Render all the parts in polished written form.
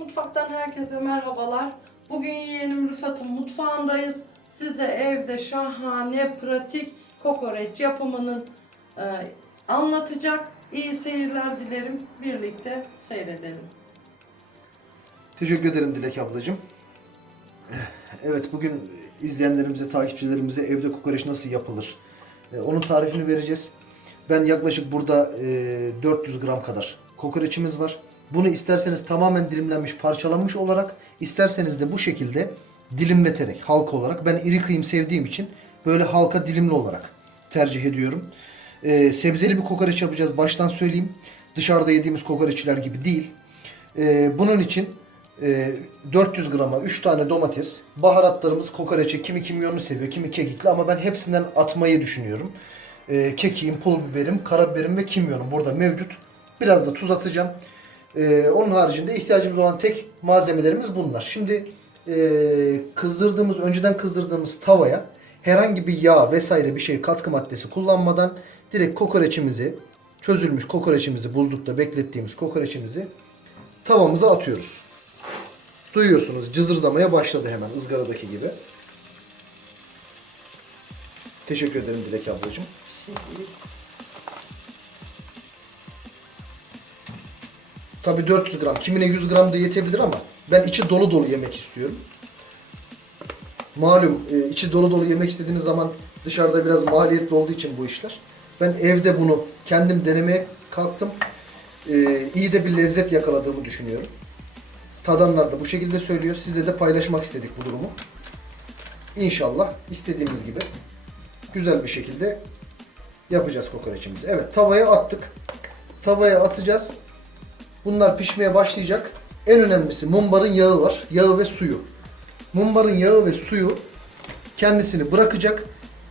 Mutfak'tan herkese merhabalar. Bugün yeğenim Rıfat'ın mutfağındayız. Size evde şahane, pratik kokoreç yapımını anlatacak. İyi seyirler dilerim. Birlikte seyredelim. Teşekkür ederim Dilek ablacığım. Evet, bugün izleyenlerimize, takipçilerimize evde kokoreç nasıl yapılır? Onun tarifini vereceğiz. Ben yaklaşık burada 400 gram kadar kokoreçimiz var. Bunu isterseniz tamamen dilimlenmiş, parçalanmış olarak, isterseniz de bu şekilde dilimleterek, halka olarak. Ben iri kıyım sevdiğim için böyle halka dilimli olarak tercih ediyorum. Sebzeli bir kokoreç yapacağız, baştan söyleyeyim. Dışarıda yediğimiz kokoreçler gibi değil. Bunun için 400 grama 3 tane domates, baharatlarımız kokoreçe kimi kimyonlu seviyor, kimi kekikli ama ben hepsinden atmayı düşünüyorum. Kekiğim, pul biberim, karabiberim ve kimyonum burada mevcut. Biraz da tuz atacağım. Onun haricinde ihtiyacımız olan tek malzemelerimiz bunlar. Şimdi önceden kızdırdığımız tavaya herhangi bir yağ vesaire bir şey, katkı maddesi kullanmadan direkt kokoreçimizi, çözülmüş kokoreçimizi, buzlukta beklettiğimiz kokoreçimizi tavamıza atıyoruz. Duyuyorsunuz, cızırdamaya başladı hemen ızgaradaki gibi. Teşekkür ederim Dilek ablacığım. Tabii 400 gram, kimine 100 gram da yetebilir ama ben içi dolu dolu yemek istiyorum. Malum içi dolu dolu yemek istediğiniz zaman dışarıda biraz maliyetli olduğu için bu işler. Ben evde bunu kendim denemeye kalktım. İyi de bir lezzet yakaladığımı düşünüyorum. Tadanlar da bu şekilde söylüyor. Sizle de paylaşmak istedik bu durumu. İnşallah istediğimiz gibi güzel bir şekilde yapacağız kokoreçimizi. Evet, tavaya attık. Tavaya atacağız. Bunlar pişmeye başlayacak. En önemlisi mumbarın yağı var. Yağı ve suyu. Mumbarın yağı ve suyu kendisini bırakacak.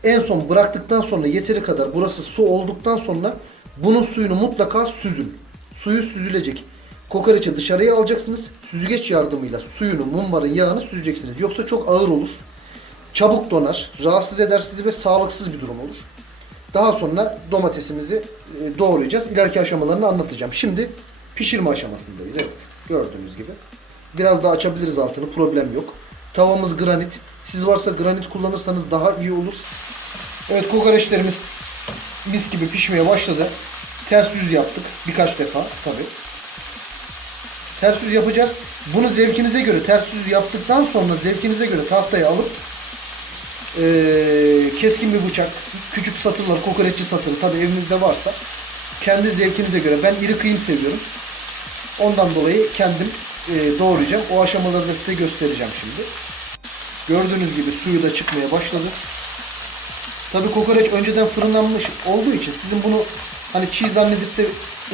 En son bıraktıktan sonra yeteri kadar burası su olduktan sonra bunun suyunu mutlaka süzün. Suyu süzülecek. Kokoreçi dışarıya alacaksınız. Süzgeç yardımıyla suyunu, mumbarın yağını süzeceksiniz. Yoksa çok ağır olur. Çabuk donar, rahatsız eder sizi ve sağlıksız bir durum olur. Daha sonra domatesimizi doğrayacağız. İleriki aşamalarını anlatacağım. Şimdi pişirme aşamasındayız. Evet, gördüğünüz gibi. Biraz daha açabiliriz altını, problem yok. Tavamız granit. Siz varsa granit kullanırsanız daha iyi olur. Evet, kokoreçlerimiz mis gibi pişmeye başladı. Ters yüz yaptık birkaç defa tabii. Ters yüz yapacağız. Bunu zevkinize göre ters yüz yaptıktan sonra zevkinize göre tahtaya alıp keskin bir bıçak, küçük satırlar, kokoreççi satır tabii evinizde varsa kendi zevkinize göre. Ben iri kıyım seviyorum. Ondan dolayı kendim doğrayacağım. O aşamaları da size göstereceğim şimdi. Gördüğünüz gibi suyu da çıkmaya başladı. Tabii kokoreç önceden fırınlanmış olduğu için sizin bunu hani çiğ zannedip de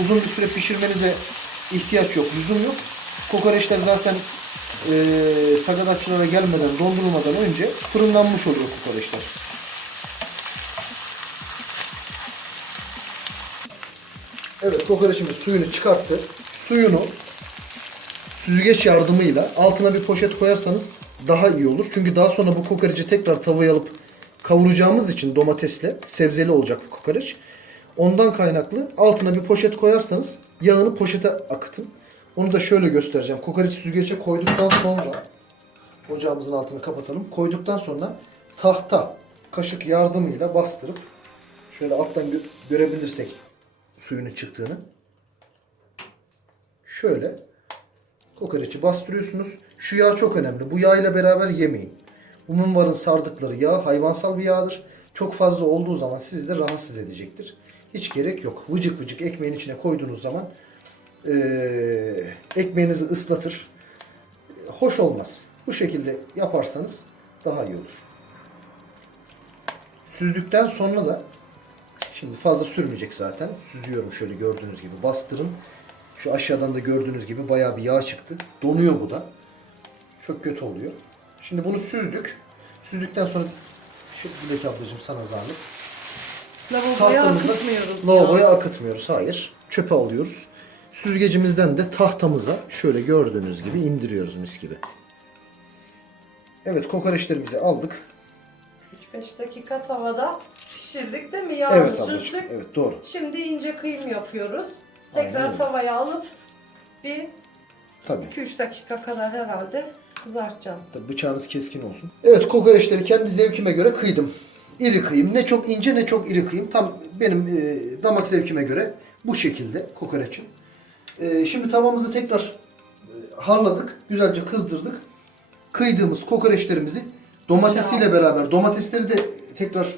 uzun bir süre pişirmenize ihtiyaç yok, lüzum yok. Kokoreçler zaten sakatatçılara gelmeden, dondurulmadan önce fırınlanmış oluyor kokoreçler. Evet, kokoreçimiz suyunu çıkarttı. Suyunu süzgeç yardımıyla altına bir poşet koyarsanız daha iyi olur. Çünkü daha sonra bu kokoreci tekrar tavaya alıp kavuracağımız için domatesle sebzeli olacak bu kokoreç. Ondan kaynaklı altına bir poşet koyarsanız yağını poşete akıtın. Onu da şöyle göstereceğim. Kokoreçi süzgece koyduktan sonra ocağımızın altını kapatalım. Koyduktan sonra tahta kaşık yardımıyla bastırıp şöyle alttan görebilirsek suyunun çıktığını. Şöyle kokoreçi bastırıyorsunuz. Şu yağ çok önemli. Bu yağ ile beraber yemeyin. Bu mumbarın sardıkları yağ hayvansal bir yağdır. Çok fazla olduğu zaman sizi de rahatsız edecektir. Hiç gerek yok. Vıcık vıcık ekmeğin içine koyduğunuz zaman ekmeğinizi ıslatır. Hoş olmaz. Bu şekilde yaparsanız daha iyi olur. Süzdükten sonra da şimdi fazla sürmeyecek zaten. Süzüyorum şöyle gördüğünüz gibi. Bastırın. Şu aşağıdan da gördüğünüz gibi bayağı bir yağ çıktı. Donuyor bu da. Çok kötü oluyor. Şimdi bunu süzdük. Süzdükten sonra şu Dilek ablacığım sana zahmet. Lavaboya akıtmıyoruz. Lavaboya akıtmıyoruz. Hayır. Çöpe alıyoruz. Süzgecimizden de tahtamıza şöyle gördüğünüz gibi indiriyoruz mis gibi. Evet, kokoreçlerimizi aldık. 3-5 dakika tavada pişirdik değil mi? Yağını Evet ablacığım. süzdük. Evet, doğru. Şimdi ince kıyım yapıyoruz. Tekrar Aynen öyle. tavaya alıp bir Tabii. 2-3 dakika kadar herhalde kızartacağım. Tabii bıçağınız keskin olsun. Evet, kokoreçleri kendi zevkime göre kıydım. İri kıyım. Ne çok ince ne çok iri kıyım. Tam benim damak zevkime göre bu şekilde kokoreçim. Şimdi tavamızı tekrar harladık. Güzelce kızdırdık. Kıydığımız kokoreçlerimizi domatesiyle beraber, domatesleri de tekrar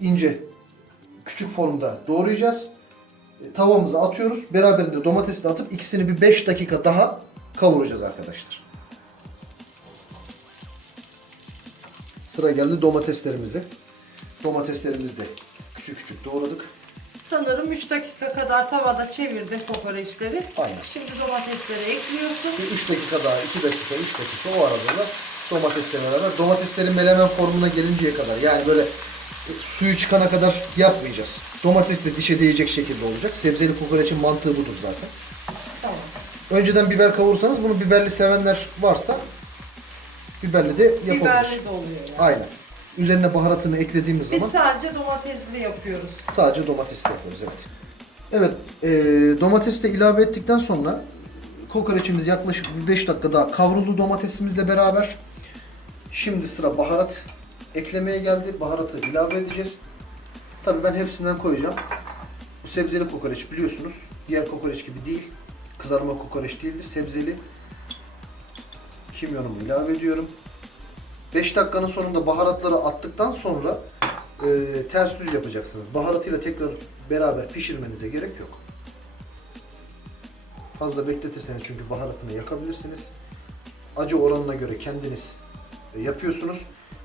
ince, küçük formda doğrayacağız. Tavamıza atıyoruz. Beraberinde domatesi de atıp ikisini bir 5 dakika daha kavuracağız arkadaşlar. Sıra geldi domateslerimize. Domateslerimizi de küçük küçük doğradık. Sanırım 3 dakika kadar tavada çevirdim kokoreçleri. Aynen. Şimdi domatesleri ekliyorsun. Bir 3 dakika daha, 2 dakika, 3 dakika o arada da domatesle beraber. Domateslerin melemen formuna gelinceye kadar, yani böyle suyu çıkana kadar yapmayacağız. Domates de dişe değecek şekilde olacak. Sebzeli kokoreçin mantığı budur zaten. Tamam. Önceden biber kavurursanız, bunu biberli sevenler varsa biberli de yapabilir. Biberli de oluyor yani. Aynen. Üzerine baharatını eklediğimiz Biz zaman sadece domatesli yapıyoruz. sadece domatesle yapıyoruz, evet. Evet, domatesi de ilave ettikten sonra kokoreçimiz yaklaşık bir 5 dakika daha kavruldu domatesimizle beraber. Şimdi sıra baharat eklemeye geldi. Baharatı ilave edeceğiz. Tabii ben hepsinden koyacağım. Bu sebzeli kokoreç, biliyorsunuz. Diğer kokoreç gibi değil. Kızarma kokoreç değildir. Sebzeli. Kimyonumu ilave ediyorum. 5 dakikanın sonunda baharatları attıktan sonra ters düz yapacaksınız. Baharatıyla tekrar beraber pişirmenize gerek yok. Fazla bekletirseniz çünkü baharatını yakabilirsiniz. Acı oranına göre kendiniz yapıyorsunuz.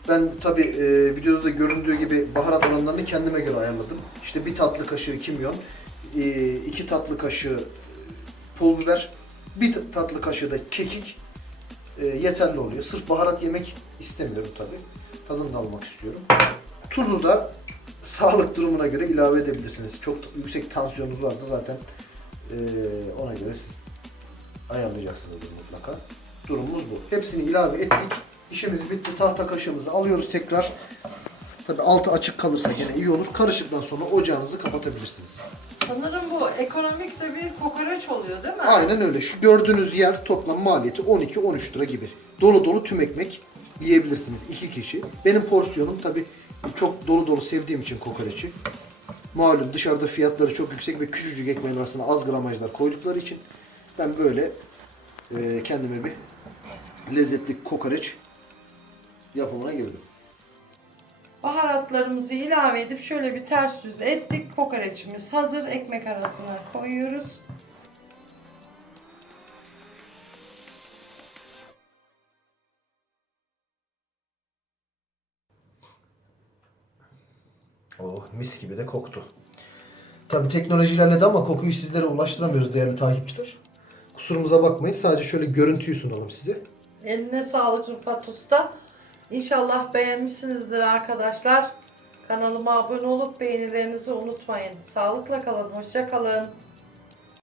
Ben tabi videoda da göründüğü gibi baharat oranlarını kendime göre ayarladım. İşte 1 tatlı kaşığı kimyon, 2 tatlı kaşığı pul biber, 1 tatlı kaşığı da kekik yeterli oluyor. Sırf baharat yemek istemiyorum tabi. Tadını da almak istiyorum. Tuzu da sağlık durumuna göre ilave edebilirsiniz. Çok yüksek tansiyonunuz varsa zaten ona göre siz ayarlayacaksınızdır mutlaka. Durumumuz bu. Hepsini ilave ettik. İşimiz bitti. Tahta kaşığımızı alıyoruz tekrar. Tabi altı açık kalırsa gene iyi olur. Karıştıktan sonra ocağınızı kapatabilirsiniz. Sanırım bu ekonomik de bir kokoreç oluyor değil mi? Aynen öyle. Şu gördüğünüz yer toplam maliyeti 12-13 lira gibi. Dolu dolu tüm ekmek yiyebilirsiniz 2 kişi. Benim porsiyonum tabi çok dolu dolu sevdiğim için kokoreçi. Malum dışarıda fiyatları çok yüksek ve küçücük ekmeğin arasına az gramajlar koydukları için ben böyle kendime bir lezzetli kokoreç yapımına girdim. Baharatlarımızı ilave edip şöyle bir ters düz ettik. Kokoreçimiz hazır. Ekmek arasına koyuyoruz. Oh, mis gibi de koktu. Tabii teknoloji ilerledi ama kokuyu sizlere ulaştıramıyoruz değerli takipçiler. Kusurumuza bakmayın. Sadece şöyle görüntüyü sunalım size. Eline sağlık Rıfat Usta. İnşallah beğenmişsinizdir arkadaşlar. Kanalıma abone olup beğenilerinizi unutmayın. Sağlıkla kalın. Hoşça kalın.